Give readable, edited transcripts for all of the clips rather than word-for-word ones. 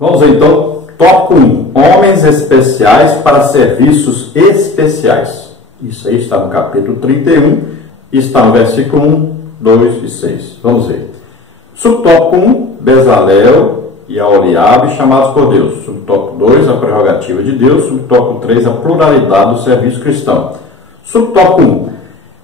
Vamos ver então, tópico 1, homens especiais para serviços especiais. Isso aí está no capítulo 31, está no versículo 1, 2 e 6. Vamos ver. Subtópico 1, Bezalel e Aholiabe chamados por Deus. Subtópico 2, a prerrogativa de Deus. Subtópico 3, a pluralidade do serviço cristão. Subtópico 1,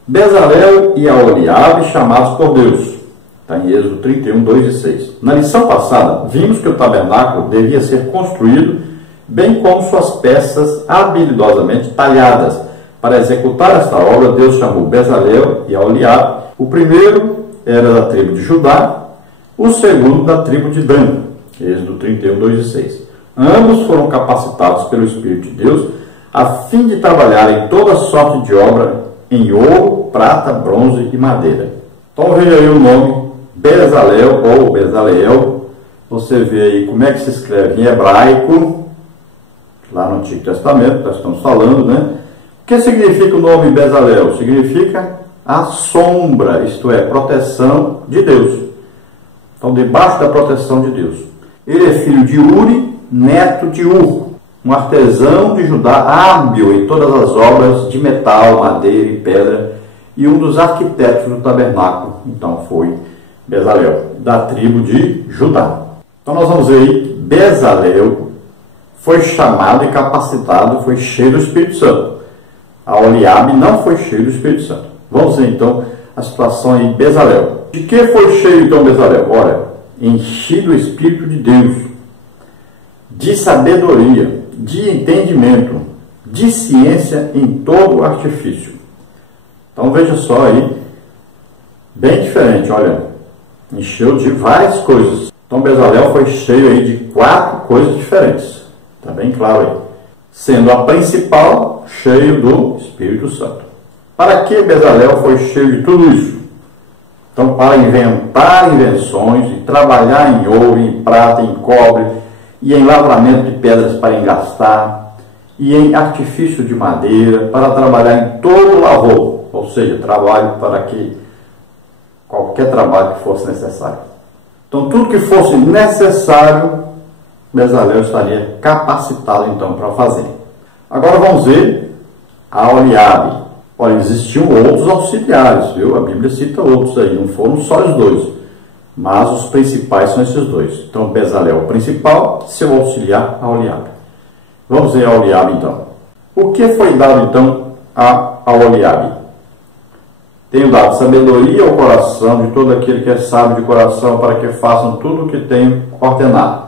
Bezalel e Aholiabe chamados por Deus. Está em Êxodo 31, 2 e 6. Na lição passada, vimos que o tabernáculo devia ser construído, bem como suas peças habilidosamente talhadas. Para executar esta obra, Deus chamou Bezalel e Aholiabe. O primeiro era da tribo de Judá, o segundo da tribo de Dan. Êxodo 31, 2 e 6. Ambos foram capacitados pelo Espírito de Deus a fim de trabalhar em toda sorte de obra em ouro, prata, bronze e madeira. Então veja aí o nome Bezalel ou Bezaleel. Você vê aí como é que se escreve em hebraico, lá no Antigo Testamento, nós estamos falando, né? O que significa o nome Bezalel? Significa a sombra, isto é, proteção de Deus. Então, debaixo da proteção de Deus. Ele é filho de Uri, neto de Ur, um artesão de Judá hábil em todas as obras de metal, madeira e pedra, e um dos arquitetos do tabernáculo. Então, foi Bezalel, da tribo de Judá. Então, nós vamos ver aí, Bezalel foi chamado e capacitado, foi cheio do Espírito Santo. Aholiabe não foi cheio do Espírito Santo. Vamos ver, então, a situação aí, Bezalel. De que foi cheio, então, Bezalel? Olha, enchido do Espírito de Deus, de sabedoria, de entendimento, de ciência em todo o artifício. Então, veja só aí, bem diferente, olha, encheu de várias coisas. Então, Bezalel foi cheio aí de 4 coisas diferentes. Está bem claro aí. Sendo a principal, cheio do Espírito Santo. Para que Bezalel foi cheio de tudo isso? Então, para inventar invenções e trabalhar em ouro, em prata, em cobre, e em lavramento de pedras para engastar, e em artifício de madeira, para trabalhar em todo o lavor, ou seja, trabalho para que qualquer trabalho que fosse necessário. Então, tudo que fosse necessário, Bezalel estaria capacitado, então, para fazer. Agora vamos ver Aholiabe. Olha, existiam outros auxiliares, viu? A Bíblia cita outros aí, não foram só os dois, mas os principais são esses dois. Então, Bezalel o principal, seu auxiliar, Aholiabe. Vamos ver Aholiabe, então. O que foi dado, então, a Aholiabe? Tenho dado sabedoria ao coração de todo aquele que é sábio de coração, para que façam tudo o que tenho ordenado.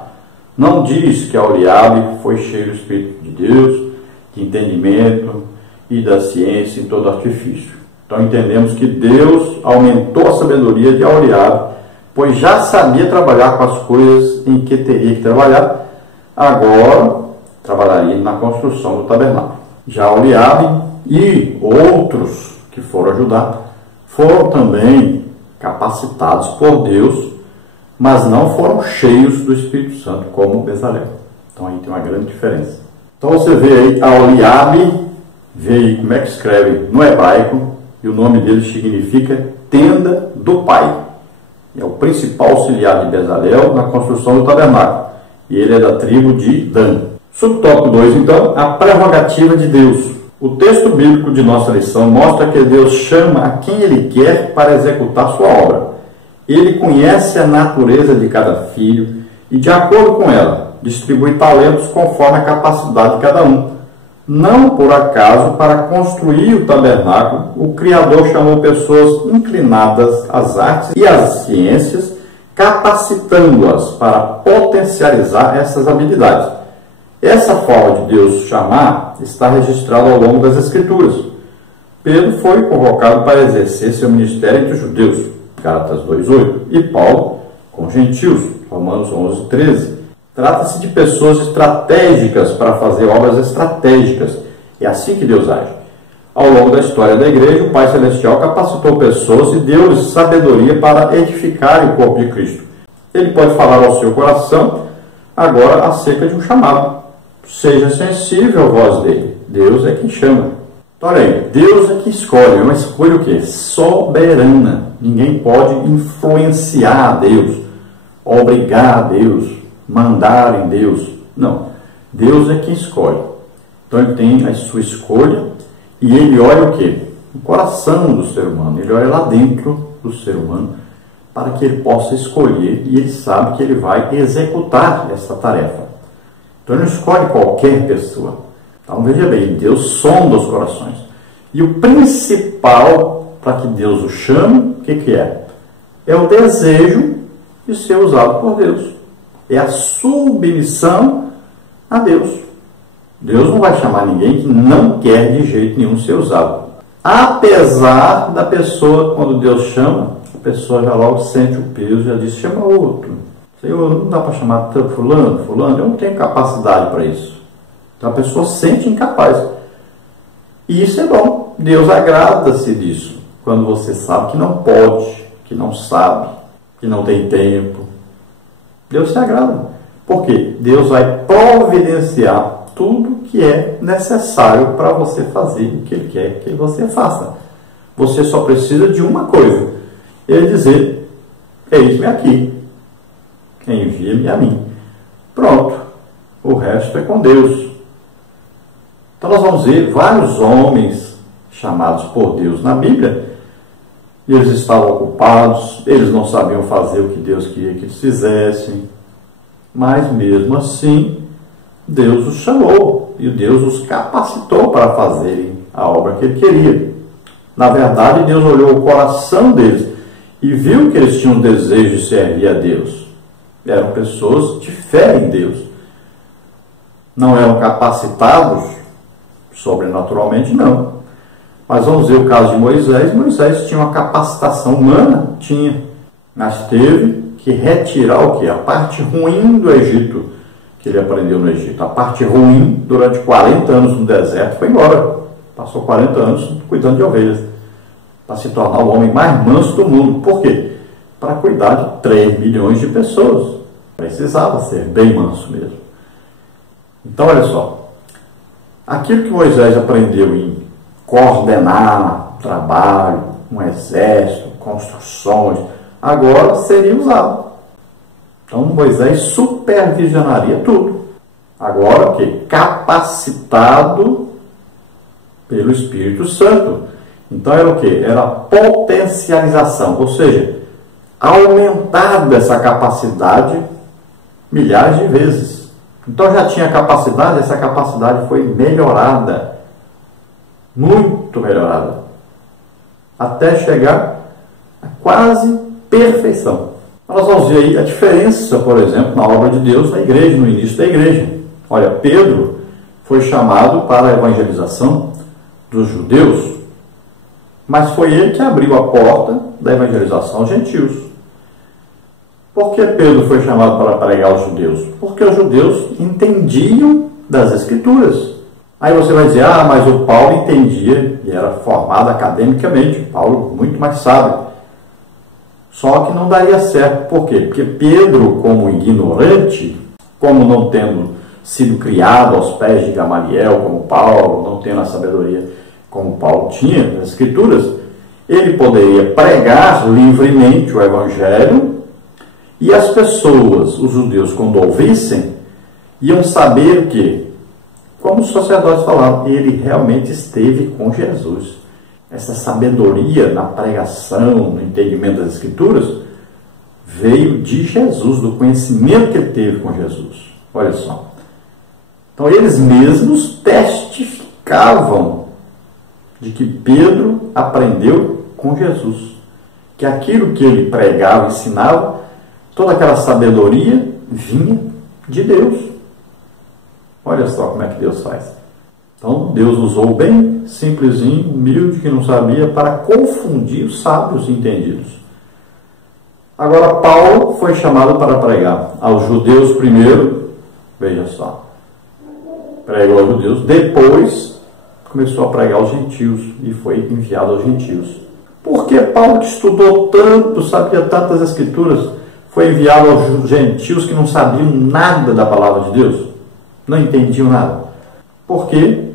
Não diz que Aholiabe foi cheio do Espírito de Deus, de entendimento e da ciência em todo artifício. Então entendemos que Deus aumentou a sabedoria de Aholiabe, pois já sabia trabalhar com as coisas em que teria que trabalhar, agora trabalharia na construção do tabernáculo. Já Aholiabe e outros que foram ajudar foram também capacitados por Deus, mas não foram cheios do Espírito Santo como Bezalel. Então aí tem uma grande diferença. Então você vê aí Aholiabe, vê aí como é que escreve no hebraico, e o nome dele significa tenda do Pai. É o principal auxiliar de Bezalel na construção do tabernáculo, e ele é da tribo de Dan. Subtópico 2, então, a prerrogativa de Deus. O texto bíblico de nossa lição mostra que Deus chama a quem Ele quer para executar sua obra. Ele conhece a natureza de cada filho e, de acordo com ela, distribui talentos conforme a capacidade de cada um. Não por acaso, para construir o tabernáculo, o Criador chamou pessoas inclinadas às artes e às ciências, capacitando-as para potencializar essas habilidades. Essa forma de Deus chamar está registrada ao longo das Escrituras. Pedro foi convocado para exercer seu ministério entre os judeus, Gálatas 2:8, e Paulo com gentios, Romanos 11:13. Trata-se de pessoas estratégicas para fazer obras estratégicas. É assim que Deus age. Ao longo da história da igreja, o Pai Celestial capacitou pessoas e deu-lhes sabedoria para edificarem o corpo de Cristo. Ele pode falar ao seu coração agora acerca de um chamado. Seja sensível à voz dele. Deus é quem chama. Então, olha aí, Deus é quem escolhe. É uma escolha o quê? Soberana. Ninguém pode influenciar a Deus, obrigar a Deus mandar em Deus. Não. Deus é quem escolhe. Então ele tem a sua escolha e ele olha o quê? O coração do ser humano. Ele olha lá dentro do ser humano para que ele possa escolher e ele sabe que ele vai executar essa tarefa. Então ele não escolhe qualquer pessoa. Então veja bem, Deus sonda os corações. E o principal para que Deus o chame, o que é? É o desejo de ser usado por Deus. É a submissão a Deus. Deus não vai chamar ninguém que não quer de jeito nenhum ser usado. Apesar da pessoa, quando Deus chama, a pessoa já logo sente o peso, já diz, chama outro. Senhor, não dá para chamar fulano, eu não tenho capacidade para isso. Então a pessoa sente incapaz. E isso é bom. Deus agrada-se disso. Quando você sabe que não pode, que não sabe, que não tem tempo. Deus se agrada. Por quê? Deus vai providenciar tudo que é necessário para você fazer o que Ele quer que você faça. Você só precisa de uma coisa. Ele dizer, eis-me aqui. Envia-me a mim. Pronto. O resto é com Deus. Então nós vamos ver vários homens chamados por Deus na Bíblia. Eles estavam ocupados, eles não sabiam fazer o que Deus queria que eles fizessem. Mas mesmo assim, Deus os chamou e Deus os capacitou para fazerem a obra que Ele queria. Na verdade, Deus olhou o coração deles e viu que eles tinham desejo de servir a Deus. Eram pessoas de fé em Deus. Não eram capacitados sobrenaturalmente, não. Mas vamos ver o caso de Moisés. Moisés tinha uma capacitação humana? Tinha. Mas teve que retirar o quê? A parte ruim do Egito, que ele aprendeu no Egito. A parte ruim, durante 40 anos no deserto, foi embora. Passou 40 anos cuidando de ovelhas. Para se tornar o homem mais manso do mundo. Por quê? Para cuidar de 3 milhões de pessoas. Precisava ser bem manso mesmo. Então, olha só. Aquilo que Moisés aprendeu em coordenar trabalho, um exército, construções, agora seria usado. Então Moisés supervisionaria tudo. Agora o quê? Capacitado pelo Espírito Santo. Então era o quê? Era a potencialização, ou seja, aumentada essa capacidade milhares de vezes. Então já tinha capacidade, essa capacidade foi melhorada. Muito melhorada, até chegar a quase perfeição. Nós vamos ver aí a diferença, por exemplo, na obra de Deus na igreja, no início da igreja. Olha, Pedro foi chamado para a evangelização dos judeus, mas foi ele que abriu a porta da evangelização aos gentios. Por que Pedro foi chamado para pregar aos judeus? Porque os judeus entendiam das Escrituras. Aí você vai dizer, mas o Paulo entendia e era formado academicamente, Paulo muito mais sábio. Só que não daria certo. Por quê? Porque Pedro, como ignorante, como não tendo sido criado aos pés de Gamaliel, como Paulo, não tendo a sabedoria como Paulo tinha nas Escrituras, ele poderia pregar livremente o Evangelho e as pessoas, os judeus, quando ouvissem, iam saber o quê? Como os sacerdotes falaram, ele realmente esteve com Jesus. Essa sabedoria na pregação, no entendimento das Escrituras, veio de Jesus, do conhecimento que ele teve com Jesus. Olha só. Então, eles mesmos testificavam de que Pedro aprendeu com Jesus. Que aquilo que ele pregava, ensinava, toda aquela sabedoria vinha de Deus. Olha só como é que Deus faz. Então, Deus usou bem, simplesinho, humilde, que não sabia, para confundir os sábios e entendidos. Agora, Paulo foi chamado para pregar aos judeus primeiro, veja só, pregou aos judeus, depois começou a pregar aos gentios e foi enviado aos gentios. Por que Paulo, que estudou tanto, sabia tantas Escrituras, foi enviado aos gentios que não sabiam nada da palavra de Deus? Não entendiam nada. Porque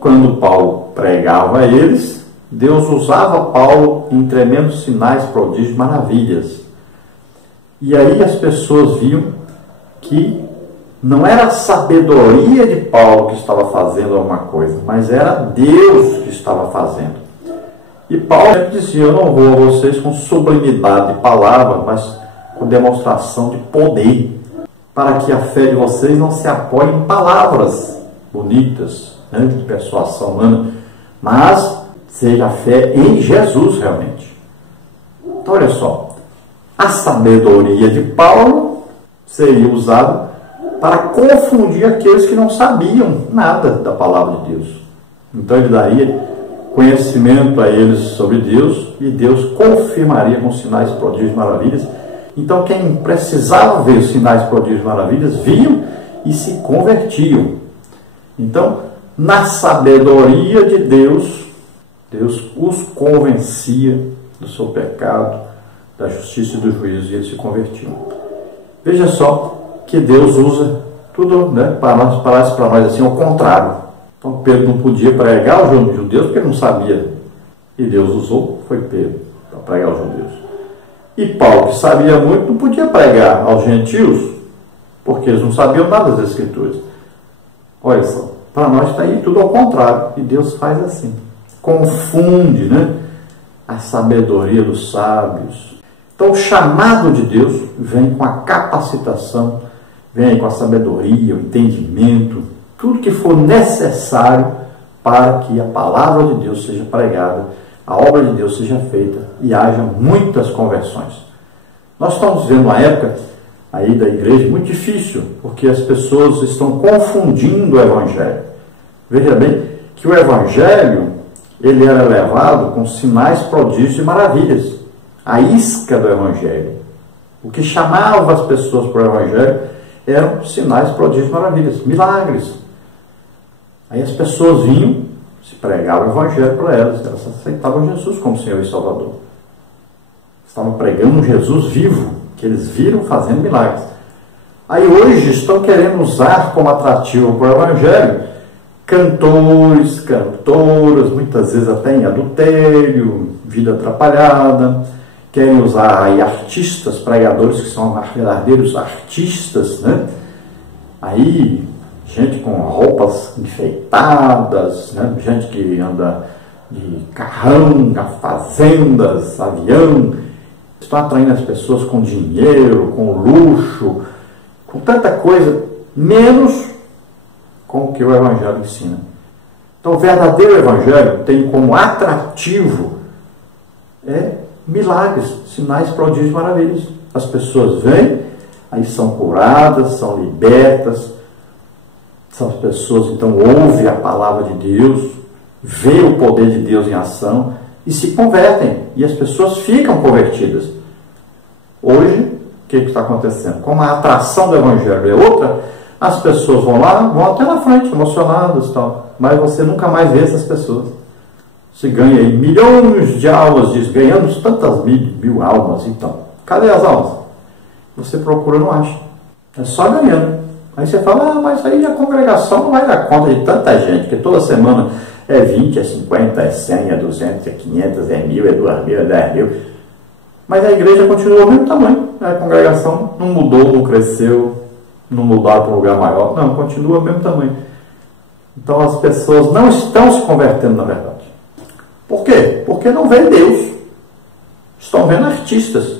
quando Paulo pregava a eles, Deus usava Paulo em tremendos sinais, prodígios, maravilhas. E aí as pessoas viam que não era a sabedoria de Paulo que estava fazendo alguma coisa, mas era Deus que estava fazendo. E Paulo sempre dizia: eu não vou a vocês com sublimidade de palavra, mas com demonstração de poder, para que a fé de vocês não se apoie em palavras bonitas, né, de persuasão humana, mas seja a fé em Jesus realmente. Então olha só, a sabedoria de Paulo seria usada para confundir aqueles que não sabiam nada da palavra de Deus. Então ele daria conhecimento a eles sobre Deus, e Deus confirmaria com sinais, prodígios e maravilhas. Então quem precisava ver os sinais, prodígios e maravilhas, viam e se convertiam. Então, na sabedoria de Deus, Deus os convencia do seu pecado, da justiça e do juízo, e eles se convertiam. Veja só que Deus usa tudo, né, parece para nós assim, ao contrário. Então Pedro não podia pregar aos judeus porque ele não sabia. E Deus usou, foi Pedro, para pregar aos judeus. E Paulo, que sabia muito, não podia pregar aos gentios, porque eles não sabiam nada das Escrituras. Olha só, para nós está aí tudo ao contrário. E Deus faz assim. Confunde, né, a sabedoria dos sábios. Então o chamado de Deus vem com a capacitação, vem com a sabedoria, o entendimento, tudo que for necessário para que a palavra de Deus seja pregada, a obra de Deus seja feita e haja muitas conversões. Nós estamos vivendo uma época aí da igreja muito difícil, porque as pessoas estão confundindo o Evangelho. Veja bem que o Evangelho, ele era levado com sinais, prodígios e maravilhas. A isca do Evangelho. O que chamava as pessoas para o Evangelho eram sinais, prodígios e maravilhas, milagres. Aí as pessoas vinham, se pregava o Evangelho para elas aceitavam Jesus como Senhor e Salvador. Estavam pregando um Jesus vivo, que eles viram fazendo milagres. Aí hoje estão querendo usar como atrativo para o Evangelho cantores, cantoras, muitas vezes até em adultério, vida atrapalhada. Querem usar aí artistas, pregadores que são verdadeiros artistas, né? Aí, gente com roupas enfeitadas, né? Gente que anda de carrão, fazendas, avião, estão atraindo as pessoas com dinheiro, com luxo, com tanta coisa, menos com o que o Evangelho ensina. Então, o verdadeiro Evangelho tem como atrativo milagres, sinais, prodígios e maravilhas. As pessoas vêm, aí são curadas, são libertas. As pessoas então ouvem a palavra de Deus, vê o poder de Deus em ação e se convertem. E as pessoas ficam convertidas. Hoje, o que está acontecendo? Como a atração do Evangelho é outra, as pessoas vão lá, vão até na frente, emocionadas e tal. Mas você nunca mais vê essas pessoas. Se ganha aí milhões de almas, diz, ganhamos tantas mil almas, então. Cadê as almas? Você procura, não acha. É só ganhando. Aí você fala, mas aí a congregação não vai dar conta de tanta gente, que toda semana é 20, é 50, é 100, é 200, é 500, é 1000, é 2000, é 10 mil. Mas a igreja continua ao mesmo tamanho. A congregação não mudou, não cresceu, não mudaram para um lugar maior. Não, continua ao mesmo tamanho. Então as pessoas não estão se convertendo na verdade. Por quê? Porque não vê Deus. Estão vendo artistas.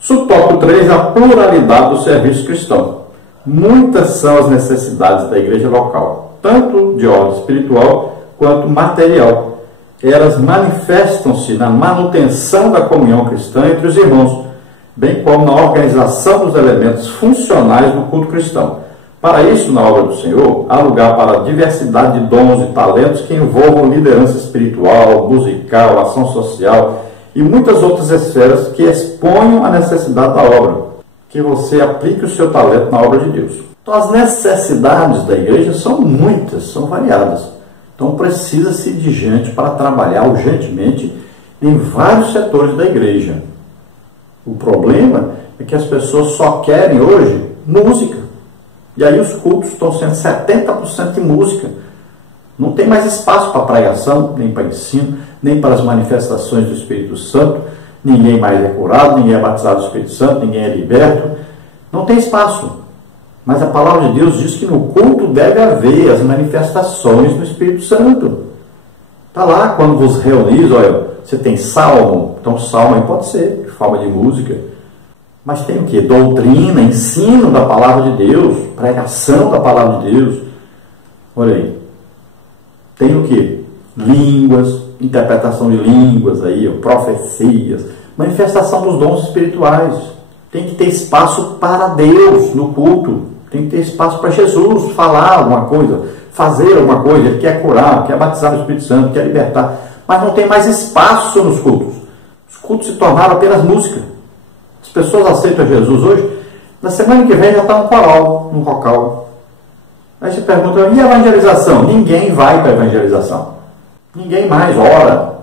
Subtópico 3, a pluralidade do serviço cristão. Muitas são as necessidades da igreja local, tanto de ordem espiritual quanto material. Elas manifestam-se na manutenção da comunhão cristã entre os irmãos, bem como na organização dos elementos funcionais do culto cristão. Para isso, na obra do Senhor, há lugar para a diversidade de dons e talentos que envolvam liderança espiritual, musical, ação social e muitas outras esferas que exponham a necessidade da obra, que você aplique o seu talento na obra de Deus. Então, as necessidades da igreja são muitas, são variadas. Então, precisa-se de gente para trabalhar urgentemente em vários setores da igreja. O problema é que as pessoas só querem hoje música. E aí os cultos estão sendo 70% de música. Não tem mais espaço para pregação, nem para ensino, nem para as manifestações do Espírito Santo. Ninguém mais é curado, ninguém é batizado do Espírito Santo, ninguém é liberto. Não tem espaço. Mas a palavra de Deus diz que no culto deve haver as manifestações do Espírito Santo. Está lá, quando vos reunis, olha, você tem salmo, então salmo aí pode ser, forma de música. Mas tem o quê? Doutrina, ensino da palavra de Deus, pregação da palavra de Deus. Olha aí. Tem o quê? Línguas, interpretação de línguas, aí, profecias, manifestação dos dons espirituais. Tem que ter espaço para Deus no culto. Tem que ter espaço para Jesus falar alguma coisa, fazer alguma coisa. Ele quer curar, quer batizar no Espírito Santo, quer libertar. Mas não tem mais espaço nos cultos. Os cultos se tornaram apenas música. As pessoas aceitam Jesus hoje, na semana que vem já está um coral, um vocal. Aí você pergunta, e a evangelização? Ninguém vai para a evangelização. Ninguém mais ora.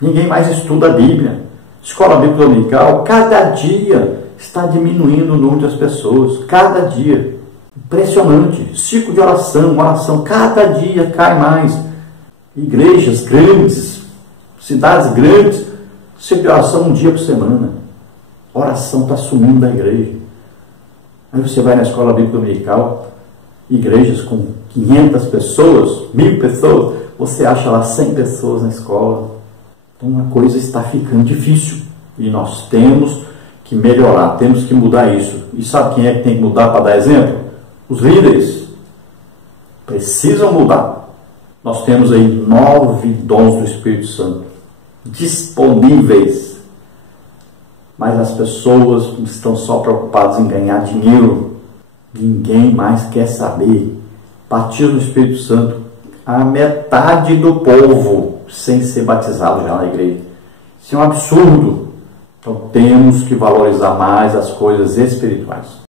Ninguém mais estuda a Bíblia. Escola Bíblica Dominical, cada dia está diminuindo o número das pessoas. Cada dia. Impressionante. Ciclo de oração, cada dia cai mais. Igrejas grandes, cidades grandes, ciclo de oração um dia por semana. Oração está sumindo da igreja. Aí você vai na Escola Bíblica Dominical, igrejas com 500 pessoas, 1000 pessoas, você acha lá 100 pessoas na escola. Então uma coisa está ficando difícil e nós temos que melhorar, temos que mudar isso. E sabe quem é que tem que mudar para dar exemplo? Os líderes precisam mudar. Nós temos aí 9 dons do Espírito Santo disponíveis, mas as pessoas estão só preocupadas em ganhar dinheiro. Ninguém mais quer saber. Batismo do Espírito Santo, a metade do povo sem ser batizado já na igreja. Isso é um absurdo. Então temos que valorizar mais as coisas espirituais.